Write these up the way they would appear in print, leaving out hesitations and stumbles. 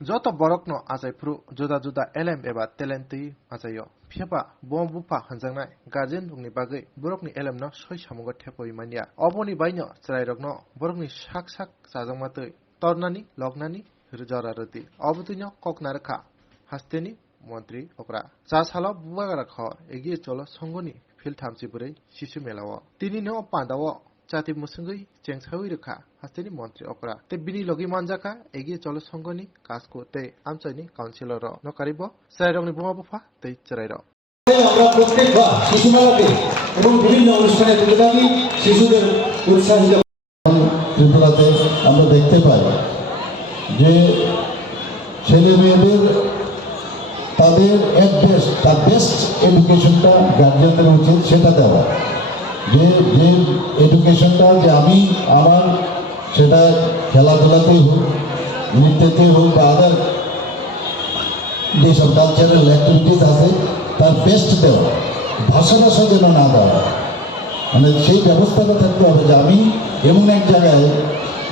Joto borokno ajaifru juda juda elem eba talenti ajayo. Phiaba bom bupa hanjangnai guardian rungni bagui borokni elemno soi samugo thepoi mania. Oboni baino chrairokno borokni sak sak sajangmatui tornani lognani rjara rati. Obutuino koknarkha hasteni মন্ত্রী okra চাসালো বুবাগারা খ এগিয়ে চলো সঙ্গনি feel থামসি বুড়ে শিশু মেলাও তিনি no পান্দাও জাতি মুসঙ্গই চেংসাউই রেখা হাস্তেনি মন্ত্রী okra তে বিনি লগি মানজাকা এগিয়ে চলো সঙ্গনি কাজকো তে আমচাইনি কাউন্সিলর নকারিব সাইরংনি বুমা বুফা তে চরাইর আমরা প্রত্যেকবার শিশু মেলাতে এবং বিভিন্ন অনুষ্ঠানে তুলে থাকি শিশুদের উৎসাহিত ত্রিপুরাতে আমরা দেখতে পাই যে ছেলে মেয়েদের তাদের তার বেস্ট এডুকেশনটা গার্জিয়ানদের উচিত সেটা দেওয়া যে যে এডুকেশনটা যে আমি আমার সেটা খেলাধুলাতেই হোক নৃত্যতেই হোক বা আদার যেসব কালচারাল অ্যাক্টিভিটিস আছে তার বেস্ট দেওয়া ভাষা যেন না দেওয়া মানে সেই ব্যবস্থাটা থাকতে হবে যে আমি এমন এক জায়গায়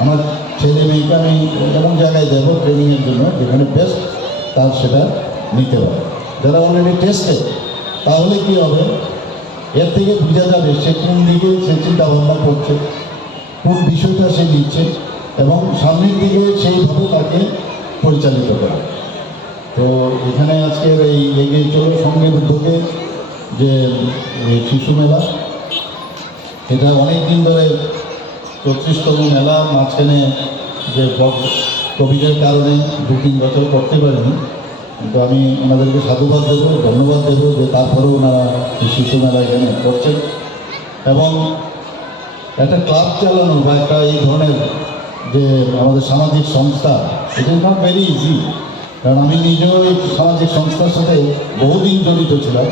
আমার ছেলে মেয়েকে আমি এমন জায়গায় দেবো ট্রেনিংয়ের জন্য যেখানে বেস্ট তার সেটা নিতে হবে যারা অলরেডি টেস্টে তাহলে কি হবে এর থেকে বোঝা যাবে সে কোন দিকে সে চিন্তা ভাবনা করছে কোন বিষয়টা সে নিচ্ছে এবং সামনের দিকে সেইভাবে তাকে পরিচালিত করে তো এখানে আজকের এই এগিয়ে চলো সঙ্গের উদ্যোগে যে শিশু মেলা এটা অনেক দিন ধরে 34তম মেলা মাঝখানে যে কোভিডের কারণে 2-3 বছর করতে পারিনি কিন্তু আমি ওনাদেরকে সাধুবাদ দেবো ধন্যবাদ দেবো যে তারপরেও ওনারা শিশু মেলা এখানে করছেন এবং একটা ক্লাব চালানো বা একটা এই ধরনের যে আমাদের সামাজিক সংস্থা এটা নট ভেরি ইজি কারণ আমি নিজেও এই সামাজিক সংস্থার সাথে বহুদিন জড়িত ছিলাম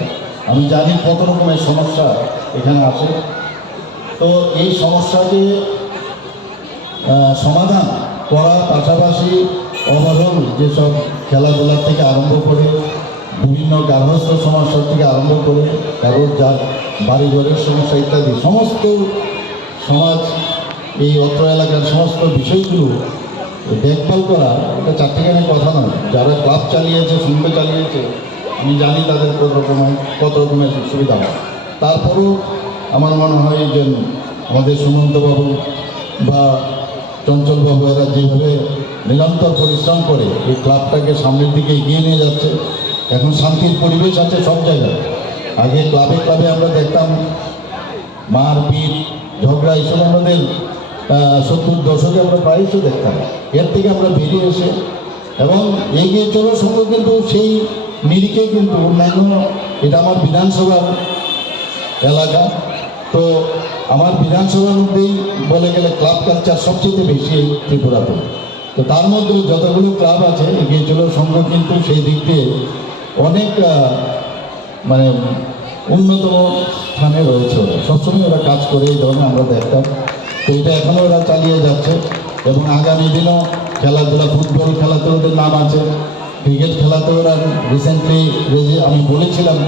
আমি জানি কত রকমের সমস্যা এখানে আসে তো এই সমস্যাকে সমাধান করার পাশাপাশি ওভারঅল যেসব খেলাধুলা থেকে আরম্ভ করে বিভিন্ন গার্হস্থ্য সমস্যা থেকে আরম্ভ করে কারোর যার বাড়িঘরের সমস্যা ইত্যাদি সমস্ত সমাজ এই অত্র এলাকার সমস্ত বিষয়গুলো দেখভাল করা এটা চারটিখানি কথা নয় যারা ক্লাব চালিয়েছে সঙ্গে চালিয়েছে আমি জানি তাদের কত রকমের সুবিধা হয় তারপরেও আমার মনে হয় যে আমাদের সুমন্তবাবু বা চঞ্চলবাবু এরা যেভাবে নিরন্তর পরিশ্রম করে এই ক্লাবটাকে সামনের দিকে এগিয়ে নিয়ে যাচ্ছে এখন শান্তির পরিবেশ আছে সব জায়গায় আগে ক্লাবে ক্লাবে আমরা দেখতাম মারপিট ঝগড়া এইসব আমাদের 70 দশকে আমরা প্রায়শই দেখতাম এর থেকে আমরা বেরিয়ে এসে এবং এগিয়ে চলার সঙ্গে কিন্তু সেই নিরিখে কিন্তু অন্যান্য এটা আমার বিধানসভার এলাকা তো আমার বিধানসভার মধ্যেই বলে গেলে ক্লাব কালচার সবচেয়ে বেশি ত্রিপুরাতে তো তার মধ্যে যতগুলো ক্লাব আছে এগিয়ে চলার সঙ্গ কিন্তু সেই দিক দিয়ে অনেক মানে উন্নতম স্থানে রয়েছে ওরা সবসময় ওরা কাজ করে এই ধরনের আমরা দেখতাম তো এটা এখনও ওরা চালিয়ে যাচ্ছে এবং আগামী দিনও খেলাধুলা ফুটবল খেলাতে ওদের নাম আছে ক্রিকেট খেলাতে ওরা রিসেন্টলি আমি বলেছিলাম